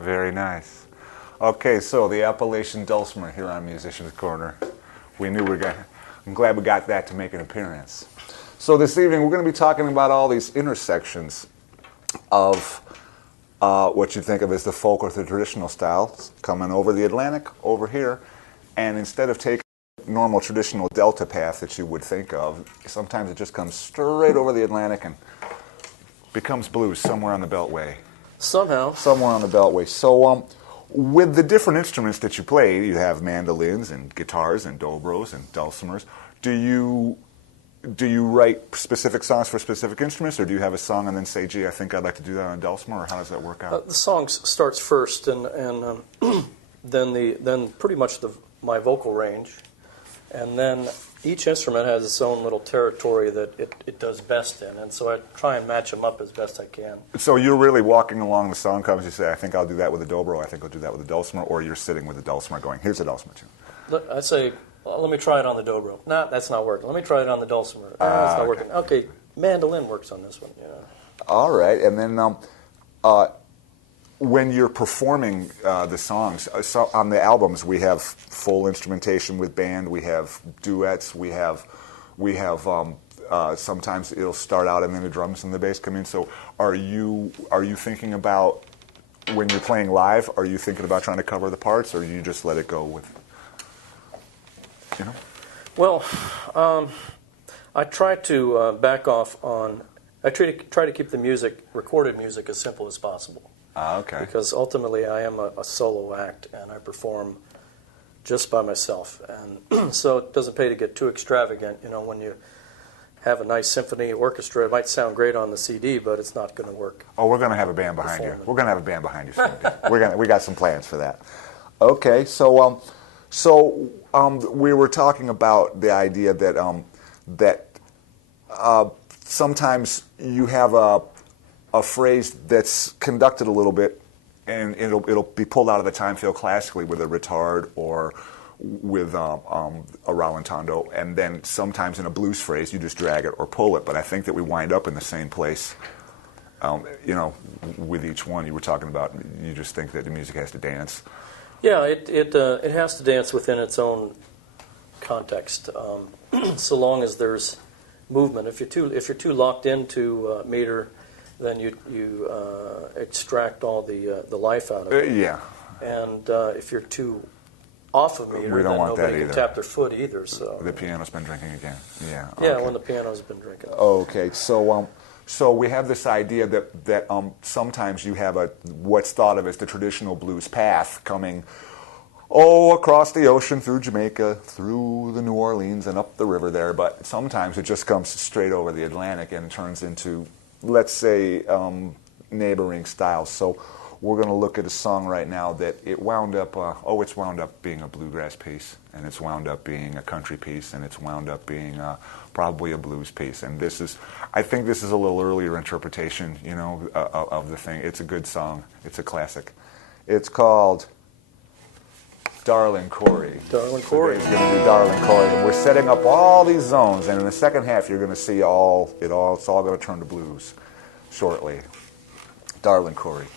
Very nice. Okay, so the Appalachian dulcimer here on Musician's Corner. We knew I'm glad we got that to make an appearance. So this evening we're going to be talking about all these intersections of what you think of as the folk or the traditional styles coming over the Atlantic, over here, and instead of taking normal traditional delta path that you would think of, sometimes it just comes straight over the Atlantic and becomes blues somewhere on the Beltway. Somewhere on the Beltway. So with the different instruments that you play, you have mandolins and guitars and dobros and dulcimers. Do you write specific songs for specific instruments, or do you have a song and then say, gee, I think I'd like to do that on a dulcimer, or how does that work out? The song starts first, and then pretty much my vocal range, and then each instrument has its own little territory that it does best in, and so I try and match them up as best I can. So you're really walking along, the song comes, you say, I think I'll do that with a dobro, I think I'll do that with a dulcimer, or you're sitting with a dulcimer going, here's a dulcimer tune. I say, well, let me try it on the dobro. Nah, that's not working. Let me try it on the dulcimer. That's not working. Okay, mandolin works on this one. Yeah. All right, and then when you're performing the songs, so on the albums we have full instrumentation with band, we have duets, we have sometimes it'll start out and then the drums and the bass come in. So are you thinking about, when you're playing live, are you thinking about trying to cover the parts, or you just let it go with, you know? Well, I try to back off on. I try to keep the recorded music, as simple as possible. Okay. Because ultimately, I am a solo act, and I perform just by myself, and so it doesn't pay to get too extravagant. You know, when you have a nice symphony orchestra, it might sound great on the CD, but it's not going to work. Oh, we're going to have a band behind you. We're going to have a band behind you someday. We got some plans for that. Okay, so we were talking about the idea that sometimes you have a phrase that's conducted a little bit, and it'll be pulled out of the time field classically with a retard or with a rallentando, and then sometimes in a blues phrase you just drag it or pull it. But I think that we wind up in the same place, with each one. You were talking about, you just think that the music has to dance. Yeah, it has to dance within its own context, so long as there's movement. If you're too locked into meter, then you extract all the life out of it. Yeah. And if you're too off of meter, we don't then want nobody that either. can tap their foot either. So the piano's been drinking again. Yeah. Yeah, okay. when the piano's been drinking. Okay, so we have this idea that sometimes you have what's thought of as the traditional blues path coming across the ocean, through Jamaica, through the New Orleans, and up the river there. But sometimes it just comes straight over the Atlantic and turns into, let's say, neighboring styles. So we're going to look at a song right now that it's wound up being a bluegrass piece, and it's wound up being a country piece, and it's wound up being probably a blues piece. And I think this is a little earlier interpretation, of the thing. It's a good song. It's a classic. It's called Darlin' Corey. Darlin' Corey. It's going to do Darlin' Corey. And we're setting up all these zones, and in the second half you're going to see it's all going to turn to blues shortly. Darlin' Corey.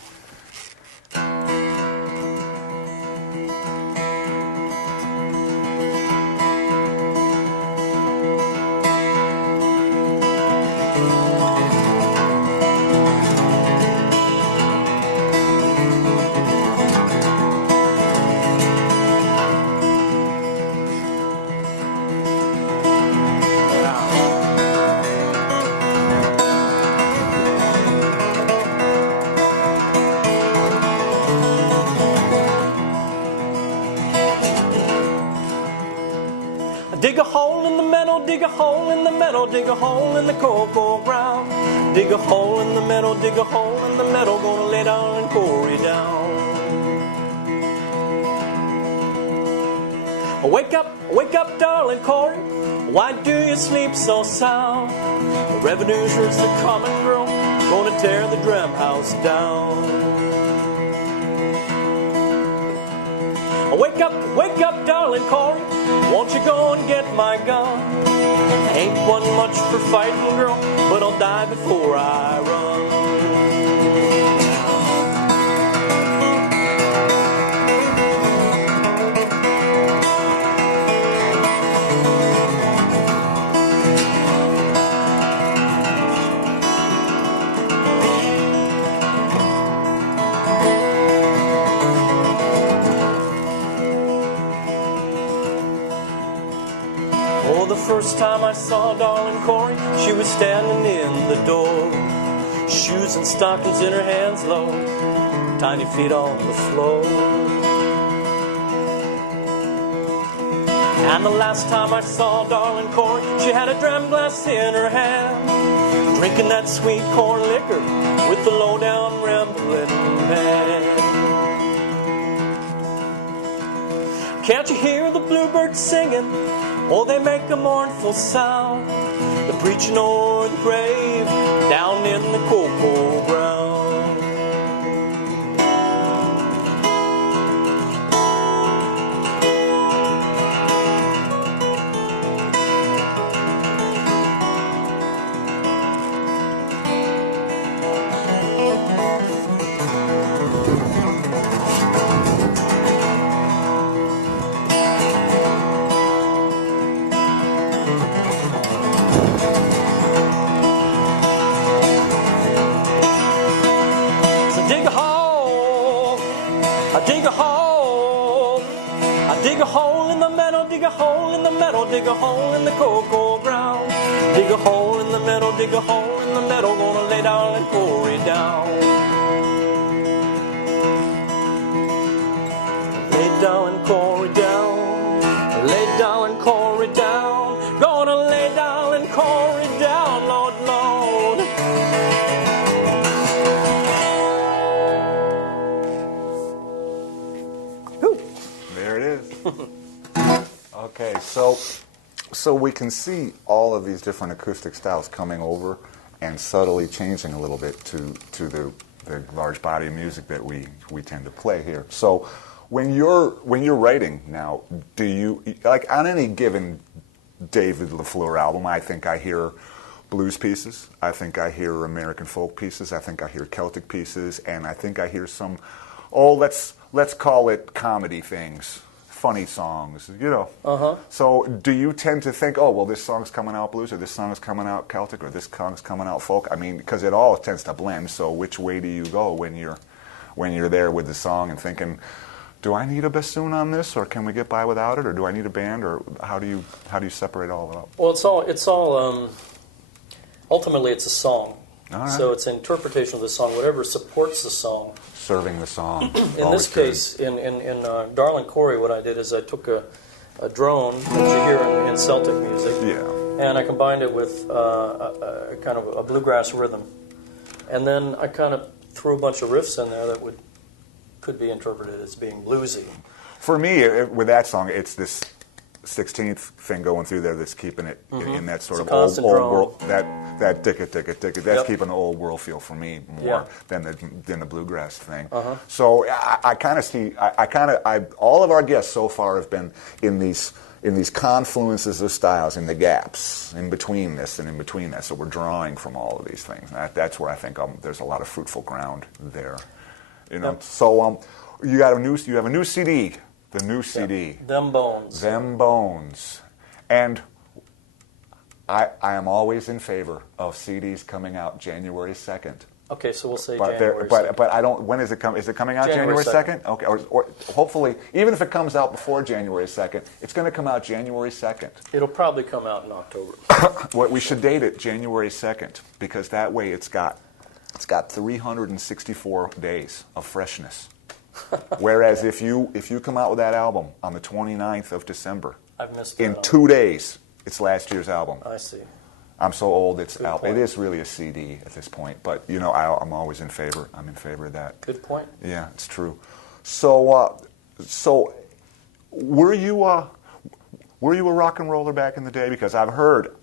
Dig a hole in the meadow, dig a hole in the meadow, dig a hole in the cocoa ground. Dig a hole in the meadow, dig a hole in the meadow, gonna lay Darlin' Corey down. Wake up, Darlin' Corey, why do you sleep so sound? The revenue's yours to come and grow, gonna tear the drum house down. Wake up, Darlin' Corey, won't you go and get my gun? Ain't one much for fighting, girl, but I'll die before I run. first time I saw darling Corey, she was standing in the door. Shoes and stockings in her hands low, tiny feet on the floor. And the last time I saw darling Corey, she had a dram glass in her hand, drinking that sweet corn liquor with the low-down rambling man. Can't you hear the bluebirds singing? Oh, they make a mournful sound. The preaching o'er the grave down in the cocoa ground. Dig a hole in the meadow, dig a hole in the meadow, dig a hole in the cocoa ground. Dig a hole in the meadow, dig a hole in the meadow, gonna lay down and Corey down. Lay down and Corey down, lay down and Corey down, gonna lay down and Corey down, Lord, Lord. There it is. Okay, so we can see all of these different acoustic styles coming over and subtly changing a little bit to the large body of music that we tend to play here. So when you're writing now, do you, like on any given David LaFleur album, I think I hear blues pieces, I think I hear American folk pieces, I think I hear Celtic pieces, and I think I hear some, let's call it comedy things, funny songs, you know. So do you tend to think, oh, well, this song's coming out blues, or this song's coming out Celtic, or this song's coming out folk? I mean, because it all tends to blend. So which way do you go when you're there with the song and thinking, do I need a bassoon on this, or can we get by without it, or do I need a band, or how do you separate all of it up? Well, it's all ultimately it's a song. All right. So it's an interpretation of the song, whatever supports the song. Serving the song. In this case, in Darlin' Corey, what I did is I took a drone that you hear in Celtic music, and I combined it with a kind of a bluegrass rhythm, and then I kind of threw a bunch of riffs in there that could be interpreted as being bluesy. For me, with that song, it's this 16th thing going through there that's keeping it in that sort of old world, that tick it, that's keeping the old world feel for me more than the bluegrass thing. So I kind of see, all of our guests so far have been in these confluences of styles, in the gaps in between this and in between that. So we're drawing from all of these things. That's where I think there's a lot of fruitful ground there. You know. So you have a new CD. The new CD. Them Bones. Them Bones. And I am always in favor of CDs coming out January 2nd. Okay, so we'll say January 2nd. But I don't, when is it coming? Is it coming out January 2nd? Okay, or hopefully, even if it comes out before January 2nd, it's going to come out January 2nd. It'll probably come out in October. Well, we should date it January 2nd, because that way it's got 364 days of freshness. Whereas if you come out with that album on the 29th of December, I've missed in 2 days, it's last year's album. I see. I'm so old, it's out. It is really a CD at this point, but you know, I'm always in favor. I'm in favor of that. Good point. Yeah, it's true. So, were you a rock and roller back in the day? Because I've heard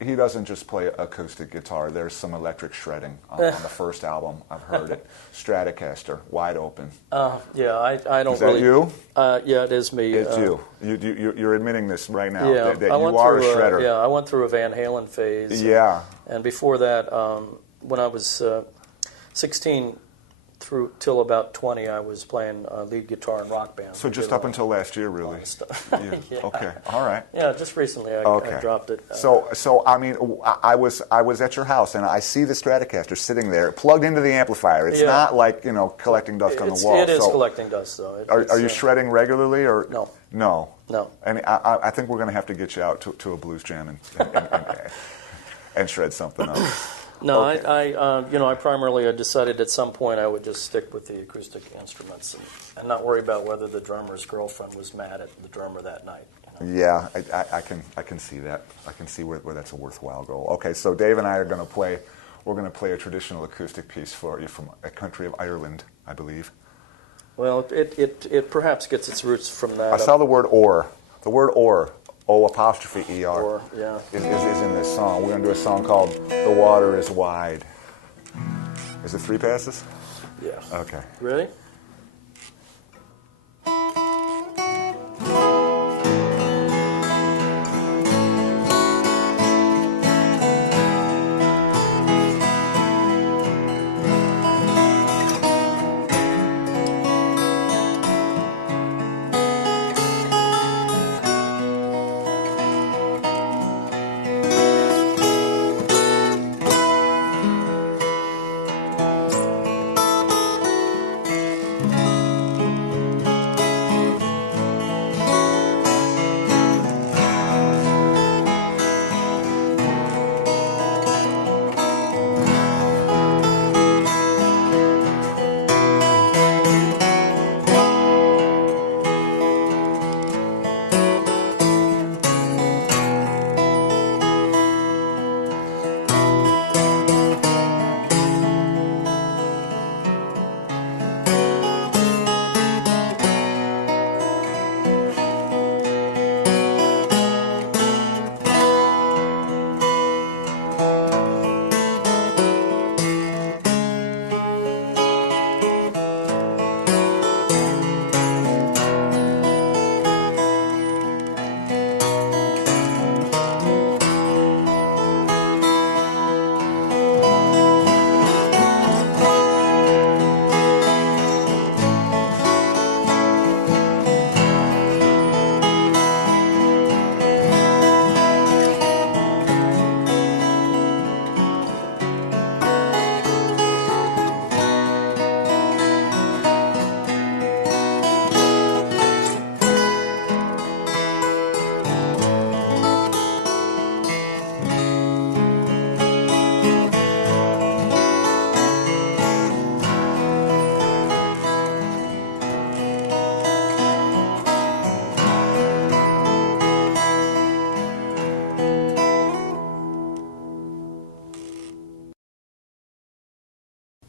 he doesn't just play acoustic guitar. There's some electric shredding on the first album. I've heard it. Stratocaster, wide open. Yeah, I don't. Is that you? Yeah, it is me. It's you. You're admitting this right now. Yeah, that you are a shredder. Yeah, I went through a Van Halen phase. Yeah. And before that, when I was 16, through till about 20, I was playing lead guitar in rock bands. So just up until last year, really? Yeah. Yeah. Okay. All right. Yeah, just recently I dropped it. So I mean, I was at your house and I see the Stratocaster sitting there, plugged into the amplifier. It's not like collecting dust on the wall. It is collecting dust, though. Are you shredding regularly or no? No. No. And I think we're going to have to get you out to a blues jam and shred something up. No, Okay. I primarily decided at some point I would just stick with the acoustic instruments and not worry about whether the drummer's girlfriend was mad at the drummer that night. Yeah, I can see that. I can see where that's a worthwhile goal. Okay, so Dave and I are going to play. We're going to play a traditional acoustic piece for you from a country of Ireland, I believe. Well, it perhaps gets its roots from that. I saw the word or. The word or. O''ER Or, yeah. is in this song. We're going to do a song called The Water is Wide. Is it 3 passes? Yeah. Okay. Ready?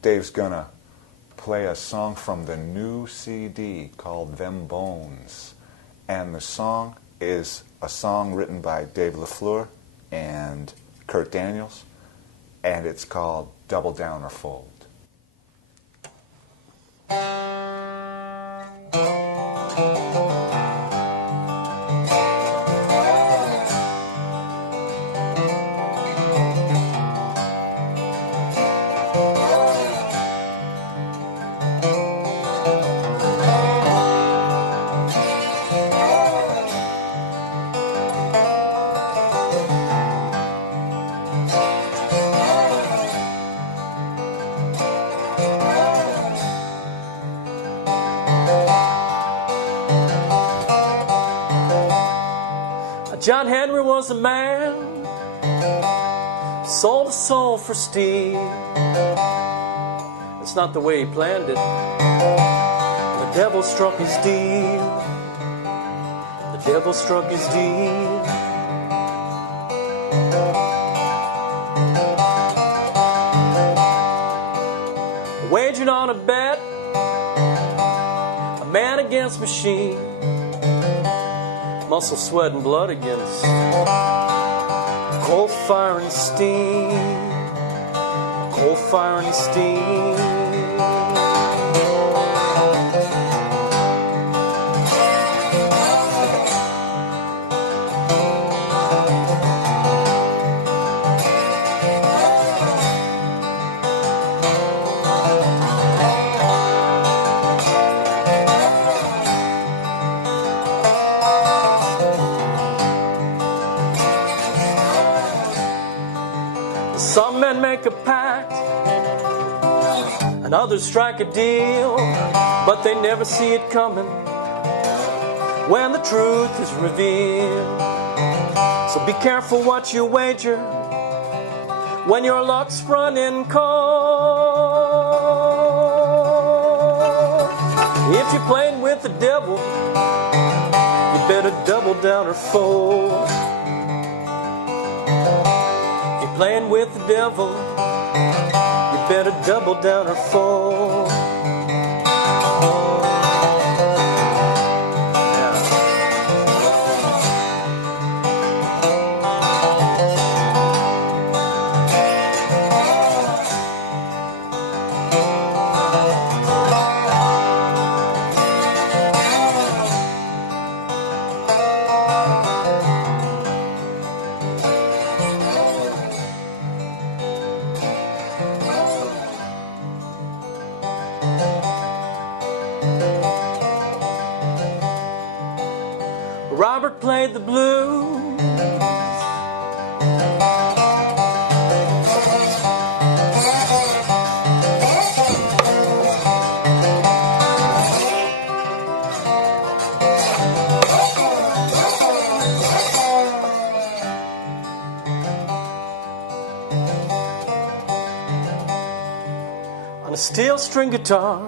Dave's gonna play a song from the new CD called Them Bones. And the song is a song written by Dave LaFleur and Kurt Daniels, and it's called Double Down or Fold. John Henry was a man, sold his soul for steel. It's not the way he planned it. The devil struck his deal. The devil struck his deal. Waging on a bet, a man against machine. Muscle, sweat, and blood against coal, fire, and steam. Coal, fire, and steam. make a pact, and others strike a deal, but they never see it coming when the truth is revealed. So be careful what you wager when your luck's running cold. If you're playing with the devil, you better double down or fold. If you're playing with the devil, you better double down or fold. Robert played the blues. On a steel string guitar.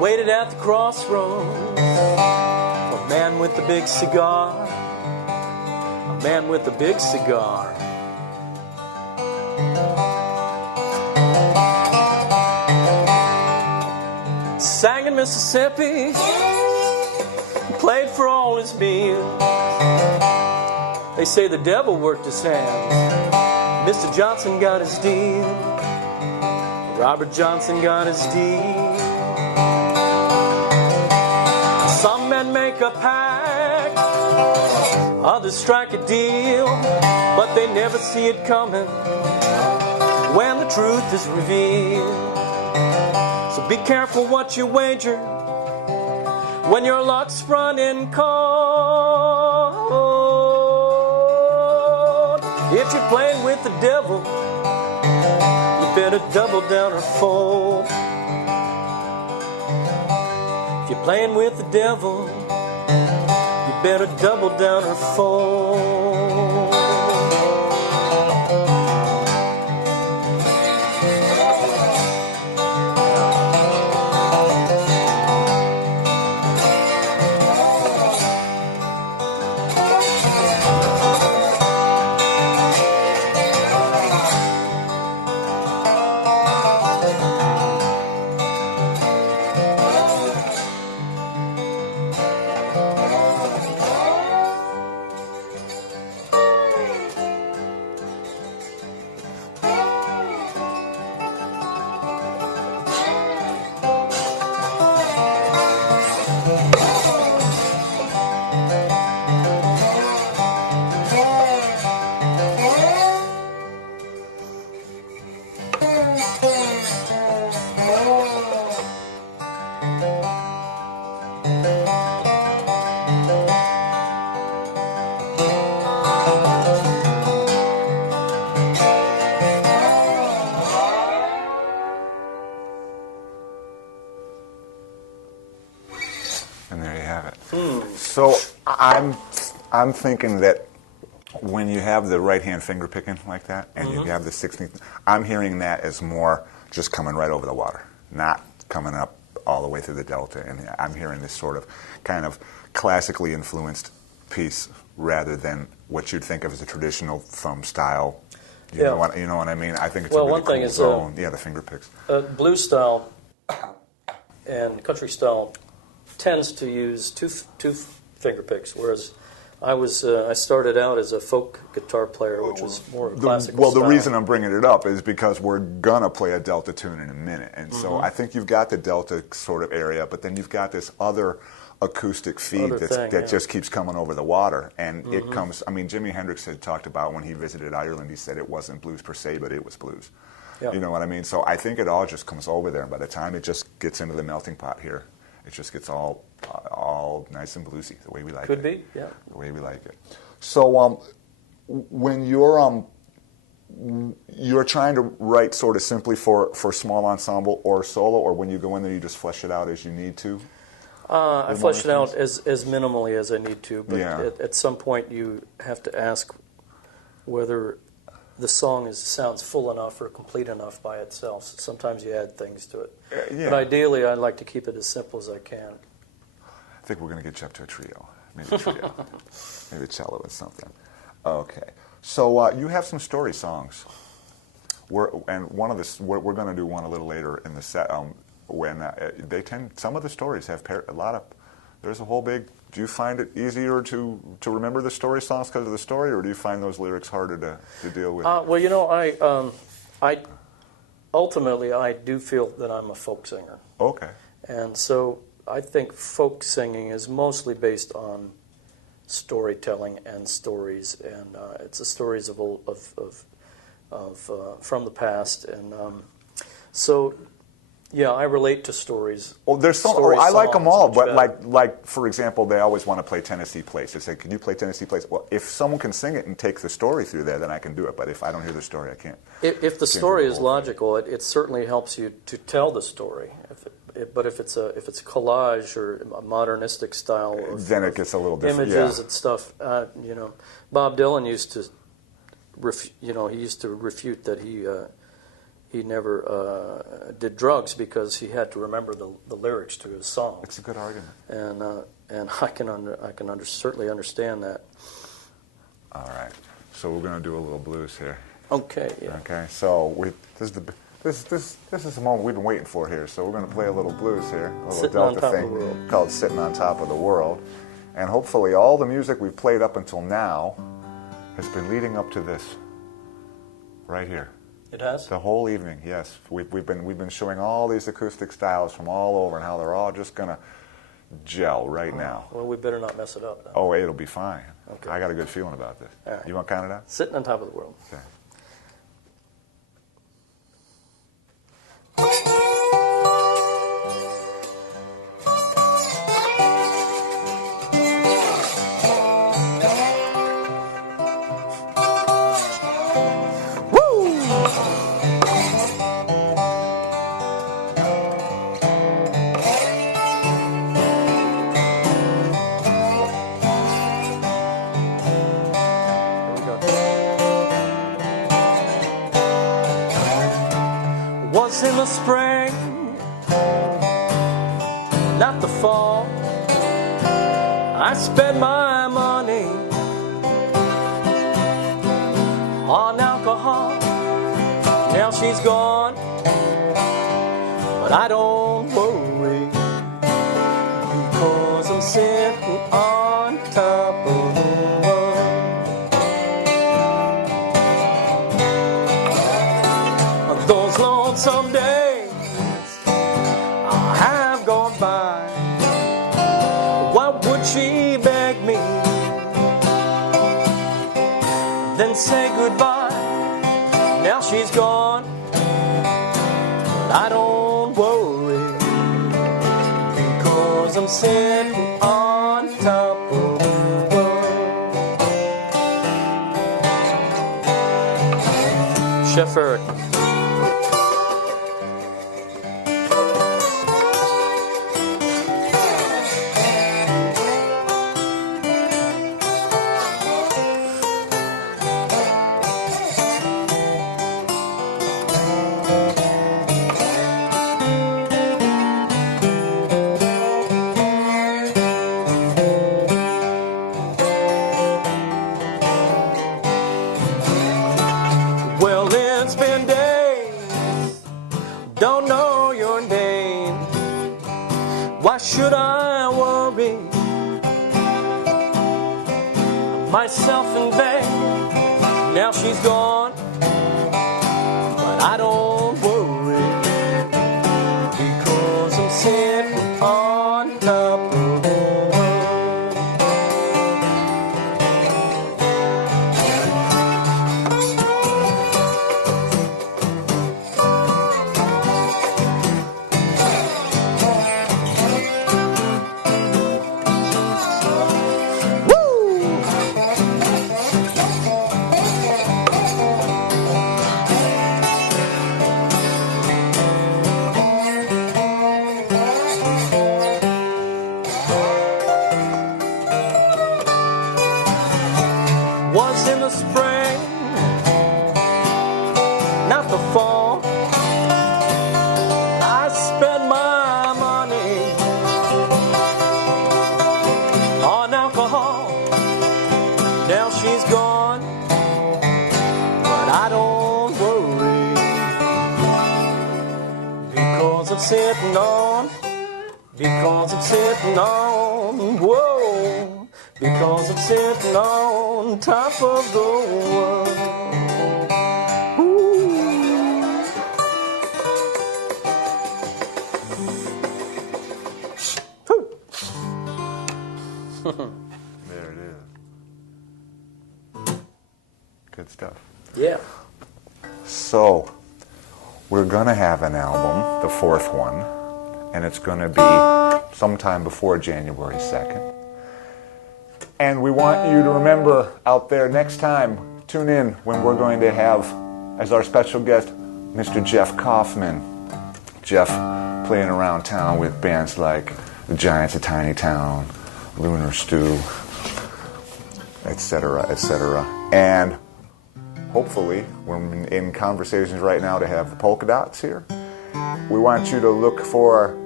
Waited at the crossroads for a man with a big cigar, a man with a big cigar. Sang in Mississippi, played for all his meals. They say the devil worked his hands. Mr. Johnson got his deal. Robert Johnson got his deal. Some men make a pact, others strike a deal, but they never see it coming when the truth is revealed. So be careful what you wager when your luck's running cold. If you're playing with the devil, you better double down or fold. If you're playing with the devil, you better double down or fold. And there you have it. So I'm thinking that when you have the right hand finger picking like that, and you have the 16th, I'm hearing that as more just coming right over the water, not coming up all the way through the delta. And I'm hearing this sort of kind of classically influenced piece rather than what you'd think of as a traditional thumb style. You know what I mean? I think it's a really one thing cool is, zone. Yeah, the finger picks. Blues style and country style tends to use two finger picks, whereas I started out as a folk guitar player, which was more of a classical Well, style. the reason I'm bringing it up is because we're going to play a delta tune in a minute. And so I think you've got the delta sort of area, but then you've got this other acoustic feed that just keeps coming over the water. And it comes, I mean, Jimi Hendrix had talked about when he visited Ireland, he said it wasn't blues per se, but it was blues. Yeah. You know what I mean? So I think it all just comes over there. And by the time it just gets into the melting pot here, it just gets all nice and bluesy, the way we like Could it. be, yeah. The way we like it. So when you're trying to write sort of simply for small ensemble or solo, or when you go in there you just flesh it out as you need to? I flesh it out as minimally as I need to, but Yeah. at some point you have to ask whether the song sounds full enough or complete enough by itself. So sometimes you add things to it. Yeah. But ideally, I like to keep it as simple as I can. I think we're going to get you up to a trio. Maybe a trio. Maybe a cello or something. Okay. So you have some story songs. We're going to do one a little later in the set. When some of the stories have a lot of. There's a whole big. Do you find it easier to remember the story songs because of the story, or do you find those lyrics harder to deal with? Well, you know, I ultimately I do feel that I'm a folk singer, Okay. and so I think folk singing is mostly based on storytelling and stories, and it's the stories from the past, and so. Yeah, I relate to stories. Oh, there's some. Story I like them songs all, much but better. like for example, they always want to play Tennessee Place. They say, "Can you play Tennessee Place?" Well, if someone can sing it and take the story through there, then I can do it. But if I don't hear the story, I can't. If the can't story do the is whole thing. logical, it certainly helps you to tell the story. But if it's a collage or a modernistic style, Then it gets a little different. images Yeah. and stuff. You know, Bob Dylan used to, refute that he never did drugs because he had to remember the lyrics to his song. It's a good argument. And I can certainly understand that. All right. So we're going to do a little blues here. Okay. Yeah. Okay. So this is the moment we've been waiting for here. So we're going to play a little blues here, a little Sitting on Delta Top of thing the World. called "Sitting on Top of the World," and hopefully all the music we've played up until now has been leading up to this. Right here. It has. The whole evening, yes. We've been showing all these acoustic styles from all over and how they're all just gonna gel right now. Well, we better not mess it up then. Oh, it'll be fine. Okay. I got a good feeling about this. All right. You want to count it out? Sitting on Top of the World. Okay. Here we go. Was in the spring, not the fall. I spent my money on alcohol. Now she's gone, but I don't worry because I'm sitting on top of the world. Those lonesome days have gone by. Why would she beg me, then say goodbye? Now she's gone, but I don't worry because I'm sitting on top of the world. Chef Eric. Well, it's been days, don't know your name. Why should I worry myself in vain? Now she's gone, but I don't worry because I'm sitting on top of the world. the fall. I spent my money on alcohol. Now she's gone, but I don't worry, because I'm sitting on, because I'm sitting on, whoa, because I'm sitting on top of the world. There it is. Good stuff. Yeah. So, we're going to have an album, the fourth one, and it's going to be sometime before January 2nd. And we want you to remember out there next time, tune in when we're going to have, as our special guest, Mr. Jeff Kaufman. Jeff playing around town with bands like the Giants of Tiny Town, Lunar Stew, etc., etc. And hopefully, we're in conversations right now to have the Polka Dots here. We want you to look for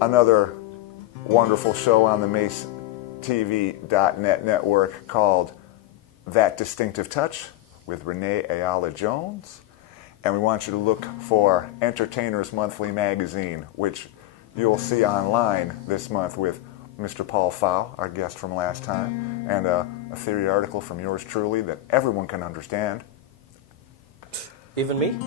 another wonderful show on the mcep3.net network called That Distinctive Touch with Renee Ayala Jones. And we want you to look for Entertainers Monthly magazine, which you'll see online this month with Mr. Paul Fow, our guest from last time, and a theory article from yours truly that everyone can understand. Even me?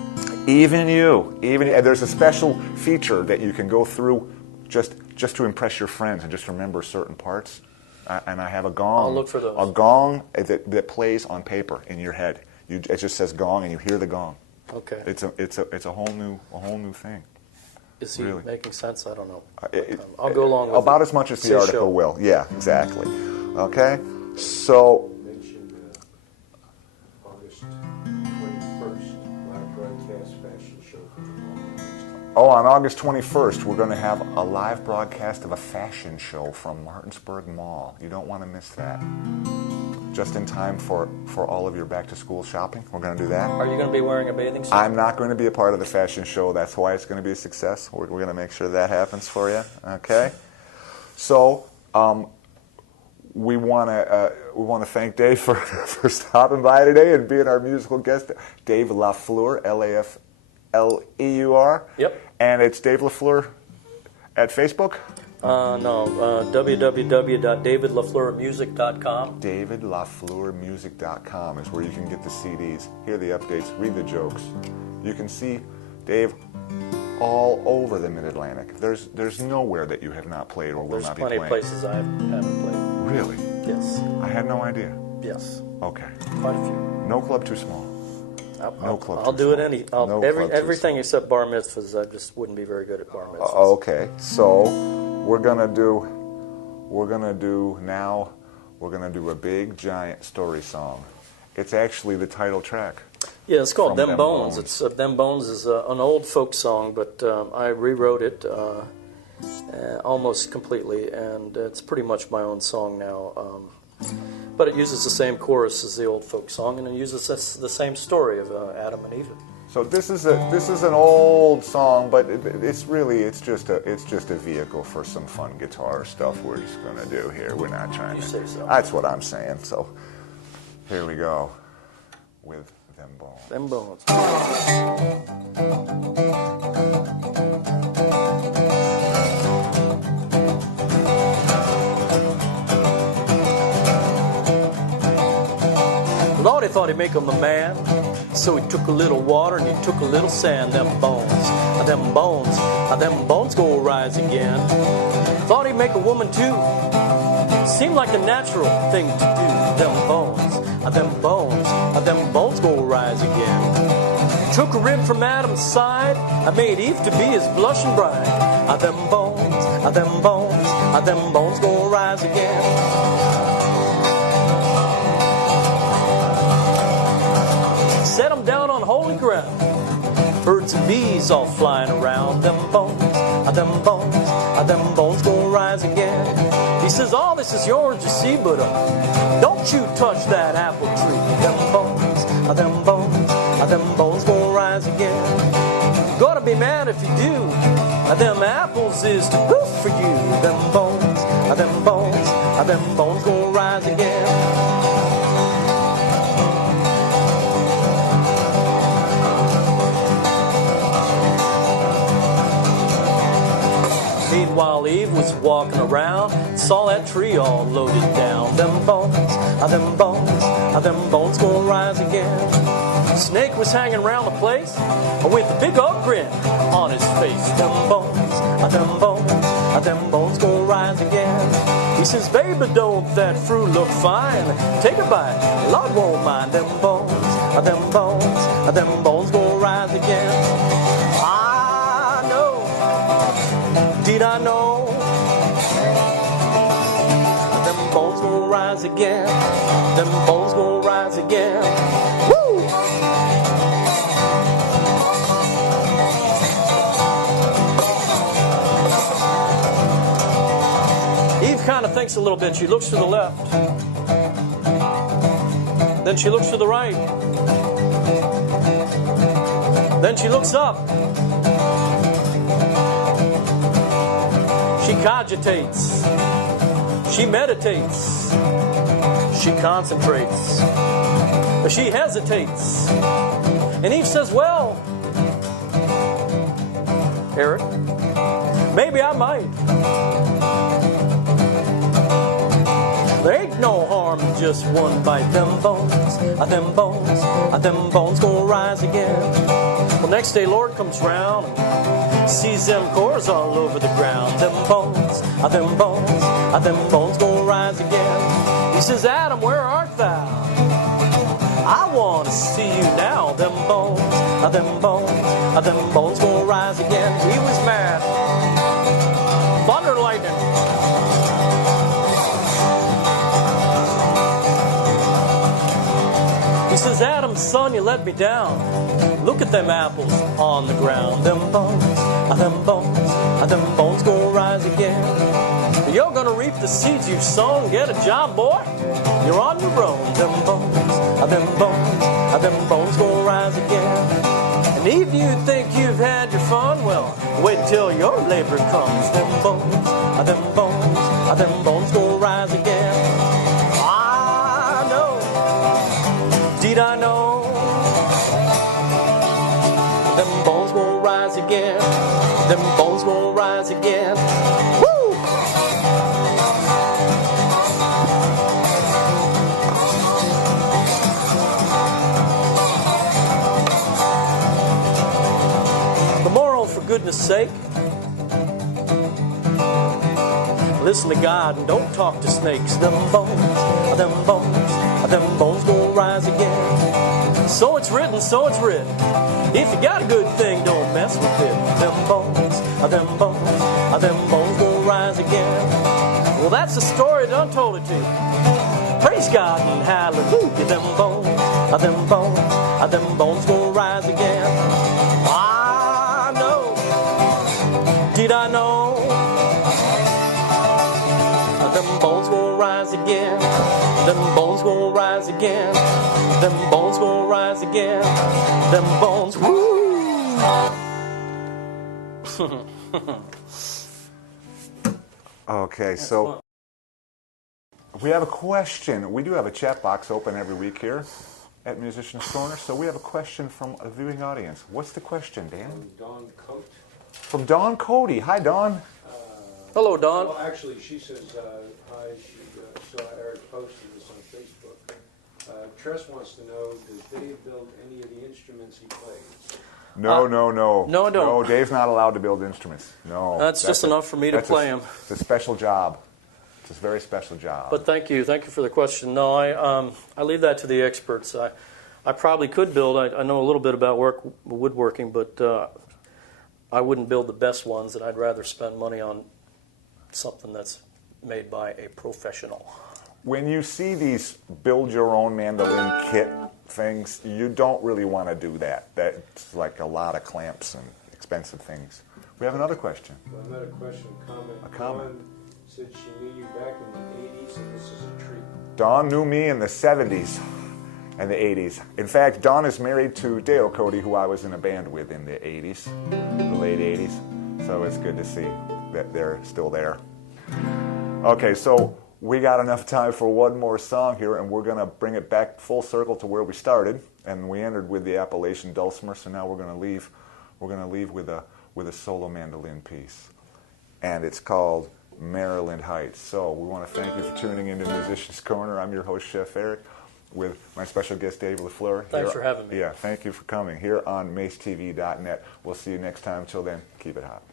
Even you. There's a special feature that you can go through just to impress your friends and just remember certain parts. And I have a gong. I'll look for those. A gong that plays on paper in your head. It just says gong, and you hear the gong. Okay. It's a whole new thing. Is he really making sense? I don't know. I'll go along with about it. as much as Say the article show. will. Yeah, exactly. Okay, so Mentioned August 21st, live broadcast fashion show from the mall. on August 21st, we're going to have a live broadcast of a fashion show from Martinsburg Mall. You don't want to miss that. Just in time for all of your back-to-school shopping. We're going to do that. Are you going to be wearing a bathing suit? I'm not going to be a part of the fashion show. That's why it's going to be a success. We're going to make sure that happens for you. Okay. So we want to thank Dave for stopping by today and being our musical guest. Dave LaFleur, LaFleur. Yep. And it's Dave LaFleur at Facebook. No, www.davidlafleurmusic.com. DavidLaFleurmusic.com is where you can get the CDs, hear the updates, read the jokes. You can see Dave all over the Mid-Atlantic. There's nowhere that you have not played or will There's not be plenty playing. of places I haven't played. Really? Yes. I had no idea. Yes. Okay. Quite a few. No club too small. I'll do it everything except bar mitzvahs. I just wouldn't be very good at bar mitzvahs. Okay. So we're gonna do a big giant story song. It's actually the title track. Yeah, it's called From Them Bones. It's Them Bones is an old folk song, but I rewrote it almost completely, and it's pretty much my own song now. But it uses the same chorus as the old folk song, and it uses the same story of Adam and Eve. So this is an old song, but it's just a vehicle for some fun guitar stuff we're just gonna do here. We're not trying You to. say so. That's what I'm saying. So here we go with Them Bones. Them Bones. Lord, he thought he'd make him a man, so he took a little water and he took a little sand. Them bones gonna rise again. Thought he'd make a woman too, seemed like a natural thing to do. Them bones gonna rise again. Took a rib from Adam's side, I made Eve to be his blushing bride. Them bones gonna rise again. Set them down on holy ground. Birds and bees all flying around. Them bones gonna rise again. He says, all this is yours, you see, but don't you touch that apple tree. Them bones gonna rise again. be mad if you do. Them apples is too good for you. Them bones, them bones gonna rise again. Meanwhile, Eve was walking around, saw that tree all loaded down. Them bones gonna rise again. Snake was hanging around the place with a big old grin on his face. Them bones gonna rise again. He says, baby, don't that fruit look fine? Take a bite, Lord won't mind. Them bones gonna rise again. Did I know them bones gonna rise again? Them bones gonna rise again. Woo! Eve kind of thinks a little bit. She looks to the left. Then she looks to the right. Then she looks up. She cogitates, she meditates, she concentrates, she hesitates. And Eve says, well, Eric, maybe I might. There ain't no harm in just one bite. Them bones gonna rise again. Well, next day, Lord comes round and sees them cores all over the ground. Them bones gonna rise again. He says, Adam, where art thou? I want to see you now. Them bones gonna rise again. He was mad. Thunder and lightning. He says, Adam, son, you let me down. Look at them apples on the ground. Them bones gonna rise again. You're gonna reap the seeds you've sown. Get a job, boy. You're on your own. Them bones gonna rise again. And if you think you've had your fun, well, wait till your labor comes. Them bones gonna rise again. I know. Did I know? Them bones gonna rise again. Them bones gonna rise again. Woo! The moral, for goodness sake, listen to God and don't talk to snakes. Them bones gonna rise again. So it's written, so it's written. If you got a good thing, don't mess with it. Them bones gonna rise again. Well, that's the story, done told it to you. Praise God and hallelujah. Them bones gonna rise again. I know. Did I know? Them bones gonna rise again. Them bones gonna rise again. Them bones gonna rise again. Them bones. Woo! Okay, so we have a question. We do have a chat box open every week here at Musician's Corner, so we have a question from a viewing audience. What's the question, Dan? From Dawn Coate. From Dawn Cody. Hi, Dawn. Hello, Don. Well, actually, she says, hi, she saw Eric posted this on Facebook. Tress wants to know, does Dave build any of the instruments he plays? No. No, I don't. No, Dave's not allowed to build instruments. No. That's just enough for me to play them. It's a special job. It's a very special job. But thank you for the question. No, I leave that to the experts. I probably could build. I know a little bit about woodworking, but I wouldn't build the best ones, and I'd rather spend money on something that's made by a professional. When you see these build-your-own mandolin kit things, you don't really want to do that. That's like a lot of clamps and expensive things. We have another question. Well, another question, comment. A comment. Dawn said she knew you back in the 80s, and this is a treat. Dawn knew me in the 70s. and the 80s. In fact, Dawn is married to Dale Cody, who I was in a band with in the 80s, the late 80s. So it's good to see that they're still there. Okay, so we got enough time for one more song here, and we're going to bring it back full circle to where we started. And we entered with the Appalachian Dulcimer, so now we're going to leave. We're going to leave with a solo mandolin piece, and it's called Maryland Heights. So we want to thank you for tuning into Musician's Corner. I'm your host, Chef Eric, with my special guest, Dave LaFleur. Thanks for having me. Yeah, thank you for coming here on macetv.net. We'll see you next time. Until then, keep it hot.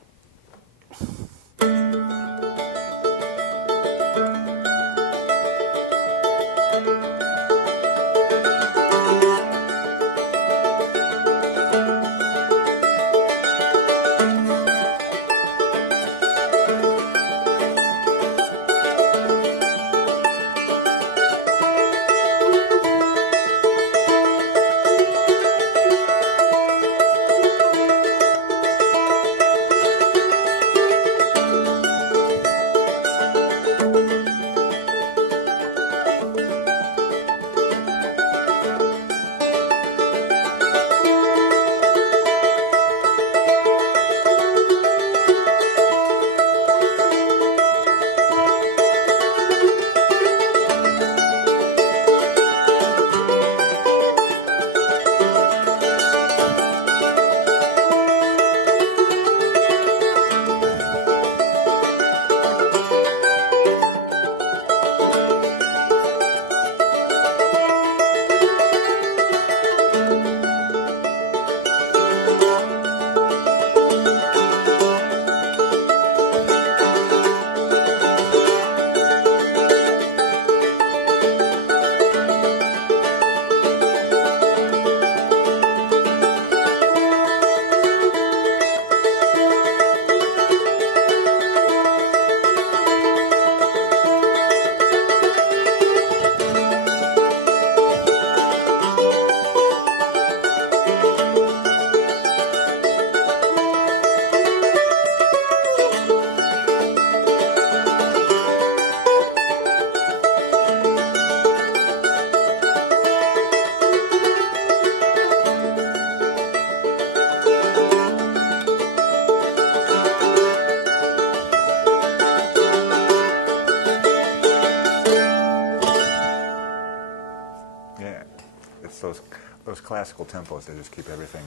Those classical tempos, they just keep everything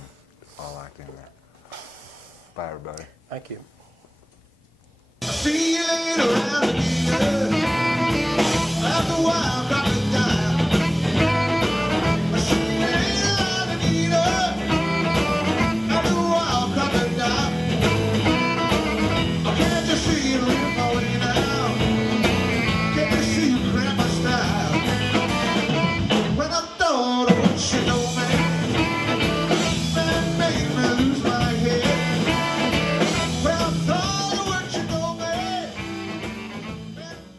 all locked in there. Bye, everybody. Thank you. See you later, alligator. After a while, crocodile.